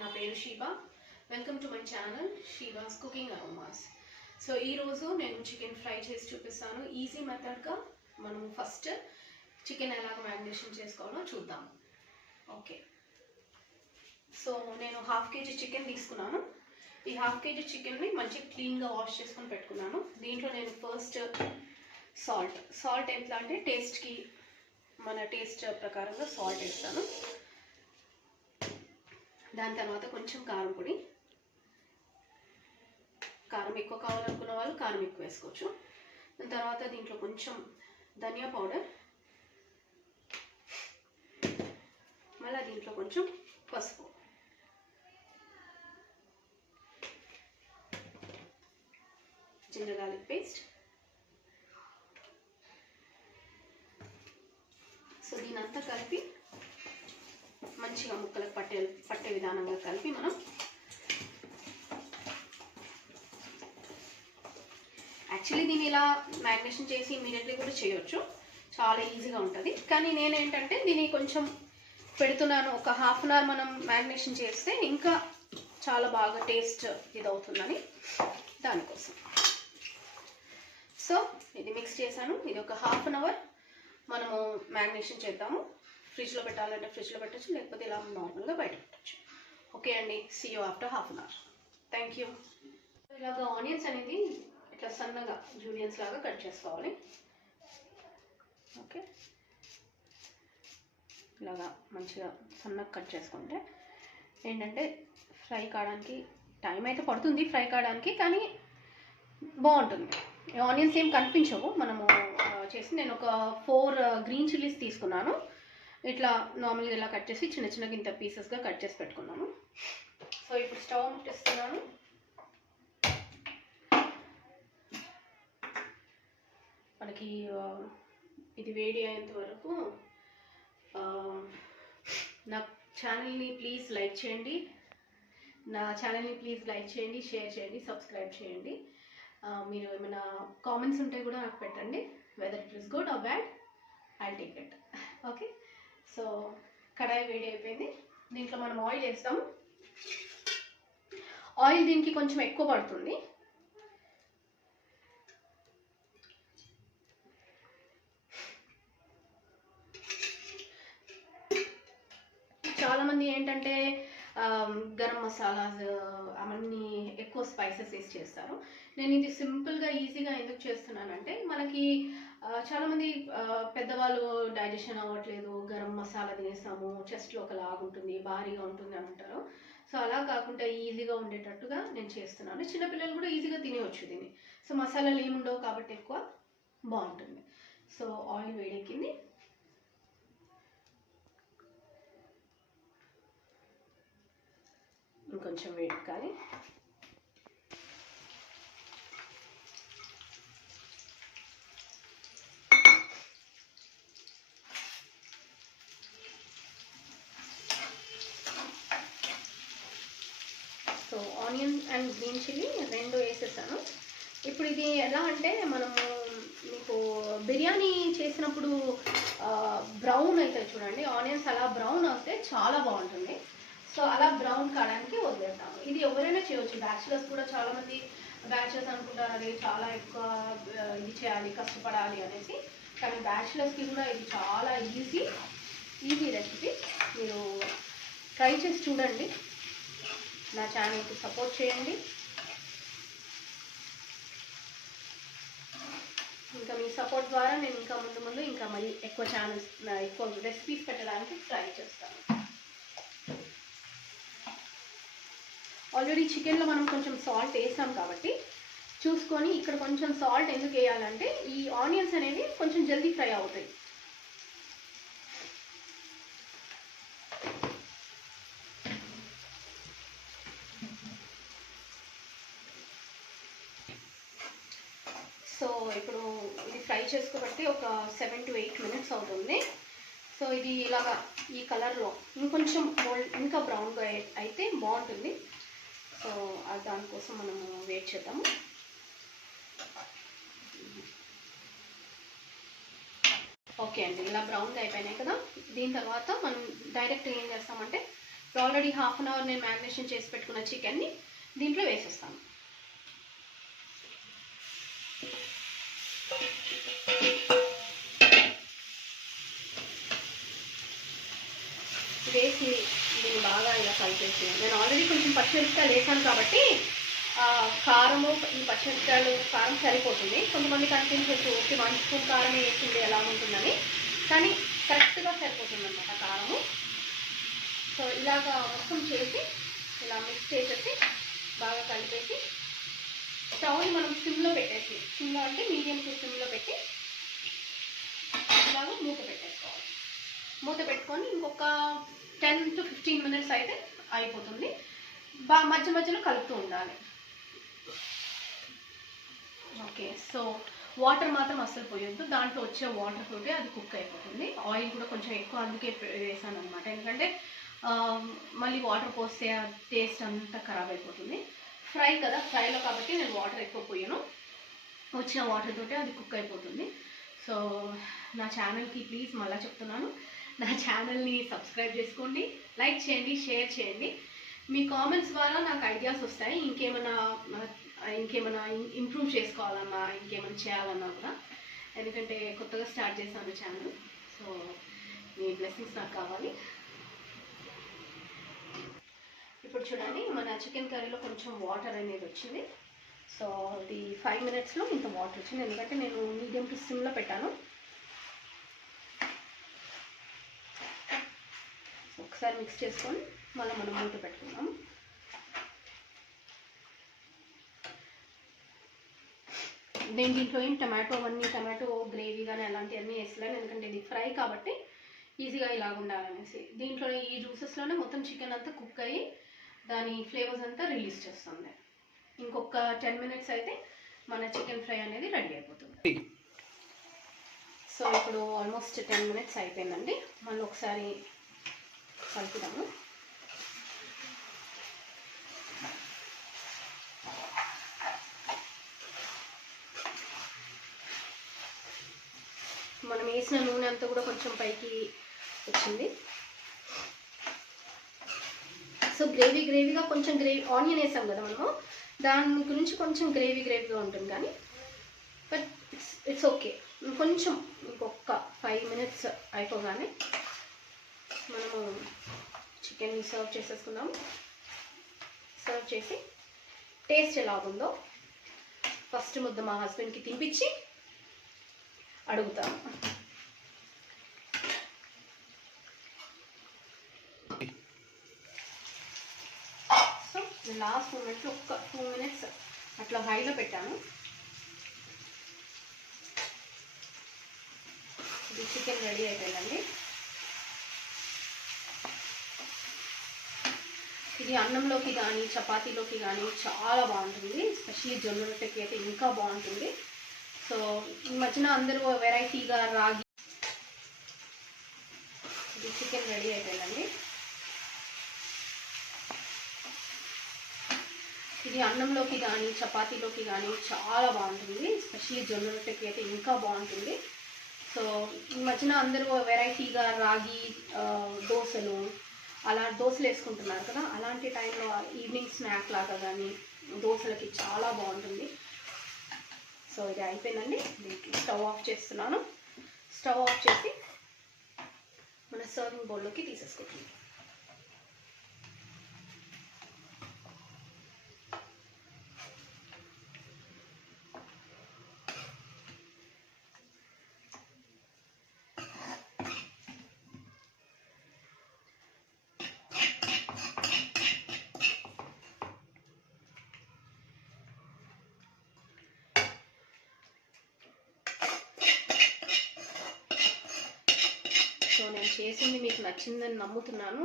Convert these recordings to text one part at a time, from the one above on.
నా పేరు Sheeba. Welcome to my channel Sheeba's cooking aromas. So ఈరోజు నేను చికెన్ ఫ్రై చేసి చూపిస్తాను. ఈజీ మెథడ్గా మనం ఫస్ట్ చికెన్ ఎలాగ మ్యారినేషన్ చేసుకోవాలో చూద్దాం. ఓకే, సో నేను హాఫ్ కేజీ చికెన్ తీసుకున్నాను. ఈ హాఫ్ కేజీ చికెన్ని మంచిగా క్లీన్గా వాష్ చేసుకొని పెట్టుకున్నాను. దీంట్లో నేను ఫస్ట్ సాల్ట్ ఎంత అంటే టేస్ట్కి మన టేస్ట్ ప్రకారంగా సాల్ట్ వేస్తాను. దాని తర్వాత కొంచెం కారం పొడి, కారం ఎక్కువ కావాలనుకున్న వాళ్ళు కారం ఎక్కువ వేసుకోవచ్చు. దాని తర్వాత దీంట్లో కొంచెం ధనియా పౌడర్, మళ్ళీ దీంట్లో కొంచెం పసుపు, జింజర్ గార్లిక్ పేస్ట్. సో దీనంతా కలిపి మంచిగా ముక్కలకు పట్టే విధానంగా కలిపి మనం యాక్చువల్లీ దీన్ని ఇలా మ్యారినేషన్ చేసి ఇమీడియట్లీ కూడా చేయొచ్చు, చాలా ఈజీగా ఉంటుంది. కానీ నేనేంటంటే దీన్ని కొంచెం పెడుతున్నాను, ఒక హాఫ్ అన్ అవర్ మనం మ్యారినేషన్ చేస్తే ఇంకా చాలా బాగా టేస్ట్ ఇది అవుతుందని దానికోసం. సో ఇది మిక్స్ చేశాను. ఇది ఒక హాఫ్ అన్ అవర్ మనము మ్యారినేషన్ చేద్దాము. ఫ్రిడ్జ్లో పెట్టాలంటే ఫ్రిడ్జ్లో పెట్టచ్చు, లేకపోతే ఇలా నార్మల్గా బయట పెట్టచ్చు. ఓకే అండి, see you after half an hour. Thank you. ఇలాగ ఆనియన్స్ అనేది ఇట్లా సన్నగా జూలియన్స్ లాగా కట్ చేసుకోవాలి. ఓకే, ఇలాగా మంచిగా సన్నగా కట్ చేసుకుంటే ఏంటంటే ఫ్రై కావడానికి టైం అయితే పడుతుంది, ఫ్రై కావడానికి, కానీ బాగుంటుంది. ఆనియన్స్ ఏం కనిపించవు మనము చేసి. నేను ఒక 4 గ్రీన్ చిల్లీస్ తీసుకున్నాను. ఇట్లా నార్మల్గా ఇలా కట్ చేసి చిన్న చిన్నగా ఇంత పీసెస్గా కట్ చేసి పెట్టుకున్నాను. సో ఇప్పుడు స్టవ్ ముట్టిస్తున్నాను. మనకి ఇది వేడి అయ్యేంత వరకు నా ఛానల్ని ప్లీజ్ లైక్ చేయండి, షేర్ చేయండి, సబ్స్క్రైబ్ చేయండి. మీరు ఏమైనా కామెంట్స్ ఉంటే కూడా నాకు పెట్టండి. Whether it is good or bad, I take it. Okay, so కడాయి వేడి అయిపోయింది. దీంట్లో మనం ఆయిల్ వేస్తాము. ఆయిల్ దీనికి కొంచెం ఎక్కువ పడుతుంది. చాలామంది ఏంటంటే గరం మసాలాస్ అవన్నీ ఎక్కువ స్పైసెస్ వేసి చేస్తారు. నేను ఇది సింపుల్గా ఈజీగా ఎందుకు చేస్తున్నానంటే, మనకి చాలామంది పెద్దవాళ్ళు డైజెషన్ అవ్వట్లేదు, గరం మసాలా తినేస్తాము, చెస్ట్లో ఒకలాగా ఉంటుంది, భారీగా ఉంటుంది అని అంటారు. సో అలా కాకుండా ఈజీగా ఉండేటట్టుగా నేను చేస్తున్నాను. చిన్నపిల్లలు కూడా ఈజీగా తినేవచ్చు దీన్ని. సో మసాలాలు ఏముండవు కాబట్టి ఎక్కువ బాగుంటుంది. సో ఆయిల్ వేడెక్కింది. ఇంకొంచెం వేడెక్కాలి. So onion and green chilli రెండు వేసేసాను. ఇప్పుడు ఇది ఎలా అంటే, మనము మీకు బిర్యానీ చేసినప్పుడు బ్రౌన్ అవుతాయి చూడండి, ఆనియన్స్ అలా బ్రౌన్ అవుతే చాలా బాగుంటుంది. సో అలా బ్రౌన్ కావడానికి వదిలేస్తాము. ఇది ఎవరైనా చేయవచ్చు, బ్యాచిలర్స్ కూడా. చాలామంది బ్యాచిలర్స్ అనుకుంటారు అది చాలా ఎక్కువ ఇది చేయాలి, కష్టపడాలి అనేసి. కానీ బ్యాచిలర్స్కి కూడా ఇది చాలా ఈజీ రెసిపీ. మీరు ట్రై చేసి చూడండి. నా ఛానల్కి సపోర్ట్ చేయండి. ఇంకా మీ సపోర్ట్ ద్వారా నేను ఇంకా ముందు ఇంకా మళ్ళీ ఎక్కువ ఛానల్స్, ఎక్కువ రెసిపీస్ పెట్టడానికి ట్రై చేస్తాను. ఆల్రెడీ చికెన్లో మనం కొంచెం సాల్ట్ వేసాం కాబట్టి చూసుకొని, ఇక్కడ కొంచెం సాల్ట్ ఎందుకు వేయాలంటే ఈ ఆనియన్స్ అనేవి కొంచెం జల్దీ ఫ్రై అవుతాయి. సో ఇప్పుడు ఇది ఫ్రై చేసుకోబట్టి ఒక 7 to 8 minutes అవుతుంది. సో ఇది ఇలాగా ఈ కలర్లో ఇంకొంచెం ఇంకా బ్రౌన్గా అయితే బాగుంటుంది. సో దానికోసం మనము వెయిట్ చేద్దాము. ఓకే అండి, ఇలా బ్రౌన్గా అయిపోయినాయి కదా. దీని తర్వాత మనం డైరెక్ట్ ఏం చేస్తామంటే ఆల్రెడీ హాఫ్ అన్ అవర్ నేను మ్యారినేషన్ చేసి పెట్టుకున్న చికెన్ని దీంట్లో వేసేస్తాను. వేసి దీన్ని బాగా ఇలా కలిపేసి, నేను ఆల్రెడీ కొంచెం పచ్చిమిరపకాయలు వేసాను కాబట్టి కారము, ఈ పచ్చిమిరపకాయలు కారం సరిపోతుంది. కొంతమందికి అనిపించవచ్చు ఓకే 1 స్పూన్ కారం వేసింది ఎలా ఉంటుందని, కానీ కరెక్ట్గా సరిపోతుంది అన్నమాట కారము. సో ఇలాగా మొత్తం చేసి ఇలా మిక్స్ చేసేసి బాగా కలిపేసి స్టవ్ని మనం సిమ్లో పెట్టేసి, సిమ్లో అంటే మీడియం టు సిమ్లో పెట్టి ఇలాగ మూత పెట్టేసుకోవాలి. మూత పెట్టుకొని ఇంకొక 10 to 15 minutes అయితే అయిపోతుంది. మధ్య మధ్యలో కలుపుతూ ఉండాలి. ఓకే, సో వాటర్ మాత్రం అస్సలు పోయొద్దు, దాంట్లో వచ్చే వాటర్ తోటి అది కుక్ అయిపోతుంది. ఆయిల్ కూడా కొంచెం ఎక్కువ అందుకే వేసాను అనమాట, ఎందుకంటే మళ్ళీ వాటర్ పోస్తే ఆ టేస్ట్ అంతా ఖరాబ్ అయిపోతుంది. ఫ్రై కదా, ఫ్రైలో కాబట్టి నేను వాటర్ ఎక్కువ పోయాను, వచ్చిన వాటర్ తోటి అది కుక్ అయిపోతుంది. సో నా ఛానల్కి ప్లీజ్ మళ్ళీ చెప్తున్నాను, నా ఛానల్ని సబ్స్క్రైబ్ చేసుకోండి, లైక్ చేయండి, షేర్ చేయండి. మీ కామెంట్స్ ద్వారా నాకు ఐడియాస్ వస్తాయి, ఇంకేమైనా ఇంప్రూవ్ చేసుకోవాలన్నా, ఇంకేమైనా చేయాలన్నా కూడా. ఎందుకంటే కొత్తగా స్టార్ట్ చేశాను ఛానల్, సో మీ బ్లెస్సింగ్స్ నాకు కావాలి. ఇప్పుడు చూడండి, మన చికెన్ కర్రీలో కొంచెం వాటర్ అనేది వచ్చింది. సో ఇది 5 minutesలో ఇంత వాటర్ వచ్చింది, ఎందుకంటే నేను మీడియం టు సిమ్లో పెట్టాను. ఒకసారి మిక్స్ చేసుకొని మళ్ళీ మనం మూత పెట్టుకుందాం. నేను దీంట్లో ఏం టమాటో గ్రేవీ కానీ అలాంటివన్నీ వేసలేను, ఎందుకంటే ఇది ఫ్రై కాబట్టి ఈజీగా ఇలాగ ఉండాలనేసి. దీంట్లో ఈ జ్యూసెస్లోనే మొత్తం చికెన్ అంతా కుక్ అయ్యి దాని ఫ్లేవర్స్ అంతా రిలీజ్ చేస్తుంది. ఇంకొక 10 minutes అయితే మన చికెన్ ఫ్రై అనేది రెడీ అయిపోతుంది. సో ఇప్పుడు ఆల్మోస్ట్ 10 minutes అయిపోయిందండి. మళ్ళీ ఒకసారి కలుపుదాము. మనం వేసిన నూనె అంతా కూడా కొంచెం పైకి వచ్చింది. సో గ్రేవీగా కొంచెం ఆనియన్ వేసాం కదా మనము, దాని గురించి కొంచెం గ్రేవీగా ఉంటుంది, కానీ బట్ ఇట్స్ ఓకే. కొంచెం ఇంకొక 5 minutes అయిపోగానే మనము చికెన్ని సర్వ్ చేసేసుకుందాము. సర్వ్ చేసి టేస్ట్ ఎలాగుందో ఫస్ట్ ముద్ద మా హస్బెండ్కి తినిపించి అడుగుతాను. సో లాస్ట్ మూమెంట్లో ఒక 2 minutes అట్లా హైలో పెట్టాను. ఇది చికెన్ రెడీ అయిపోయిందండి. ఇది అన్నంలోకి కానీ చపాతీలోకి కానీ చాలా బాగుంటుంది, ఎస్పెషల్లీ జొన్న రొట్టెకి అయితే ఇంకా బాగుంటుంది. సో ఈ మధ్యన అందరూ వెరైటీగా రాగి, ఇది చికెన్ రెడీ అయిపోయిందండి. ఇది అన్నంలోకి కానీ చపాతీలోకి కానీ చాలా బాగుంటుంది, ఎస్పెషల్లీ జొన్న రొట్టెకి అయితే ఇంకా బాగుంటుంది. సో ఈ మధ్యన అందరూ వెరైటీగా రాగి దోశలు వేసుకుంటున్నారు కదా, అలాంటి టైంలో ఈవినింగ్ స్నాక్ లాగా కానీ దోశలకి చాలా బాగుంటుంది. సో ఇది అయిపోయిందండి, దీనికి స్టవ్ ఆఫ్ చేస్తున్నాను. స్టవ్ ఆఫ్ చేసి మన సర్వింగ్ బౌల్లోకి తీసేసుకుంటున్నాను. సో నేను చేసింది మీకు నచ్చిందని నమ్ముతున్నాను.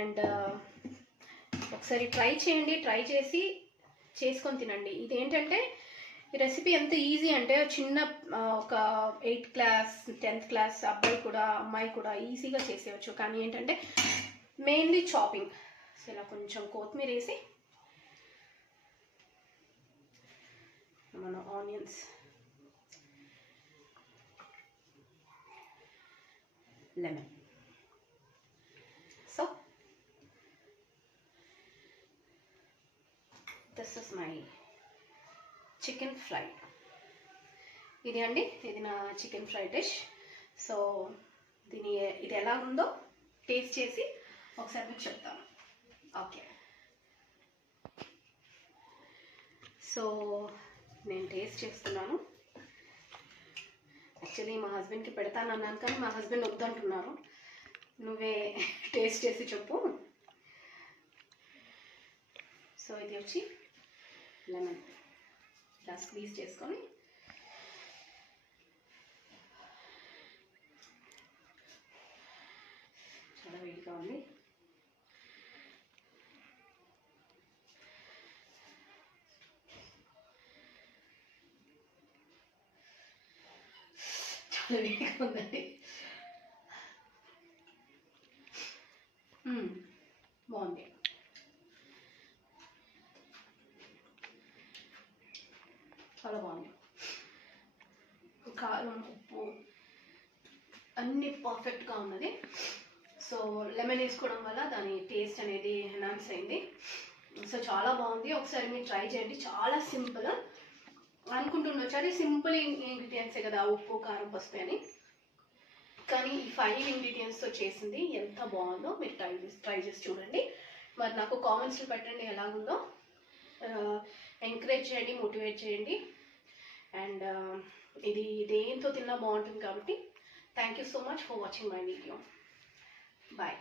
అండ్ ఒకసారి ట్రై చేయండి, ట్రై చేసి చేసుకొని తినండి. ఇదేంటంటే ఈ రెసిపీ ఎంత ఈజీ అంటే చిన్న ఒక 8th class 10th class అబ్బాయి కూడా అమ్మాయి కూడా ఈజీగా చేసేయచ్చు. కానీ ఏంటంటే మెయిన్లీ చాపింగ్. సో ఇలా కొంచెం కొత్తిమీర వేసి మన onions, lemon. So this is my chicken fry. ఇది అండి, ఇది నా చికెన్ ఫ్రై డిష్. సో ఇది ఎలా ఉందో టేస్ట్ చేసి ఒకసారి మీకు చెప్తాను. ఓకే, సో నేను టేస్ట్ చేస్తున్నాను. యాక్చువల్లీ మా హస్బెండ్కి పెడతాను అన్నాను, కానీ మా హస్బెండ్ వద్దంటున్నారు. నువ్వే టేస్ట్ చేసి చెప్పు. సో ఇది వచ్చి లెమన్ ఇలా స్క్వీజ్ చేసుకొని చాలా వేడిగా ఉంది. చాలా వేడిగా ఉందండి. బాగుంది. చాలా బాగుంది. కారం, ఉప్పు అన్నీ పర్ఫెక్ట్గా ఉన్నది. సో లెమన్ వేసుకోవడం వల్ల దాని టేస్ట్ అనేది ఎన్హాన్స్ అయింది. సో చాలా బాగుంది. ఒకసారి మీరు ట్రై చేయండి. చాలా సింపుల్ అనుకుంటుండొచ్చు, అది సింపుల్ ఇంగ్రీడియంట్సే కదా, ఉప్పు, కారం, పసుపు అని. కానీ ఈ 5 ఇంగ్రీడియంట్స్తో చేసింది ఎంత బాగుందో మీరు ట్రై చేసి చూడండి. మరి నాకు కామెంట్స్లో పెట్టండి ఎలాగుందో. ఎంకరేజ్ చేయండి, మోటివేట్ చేయండి. అండ్ ఇది దేంతో తిన్నా బాగుంటుంది కాబట్టి thank you so much for watching my video. Bye.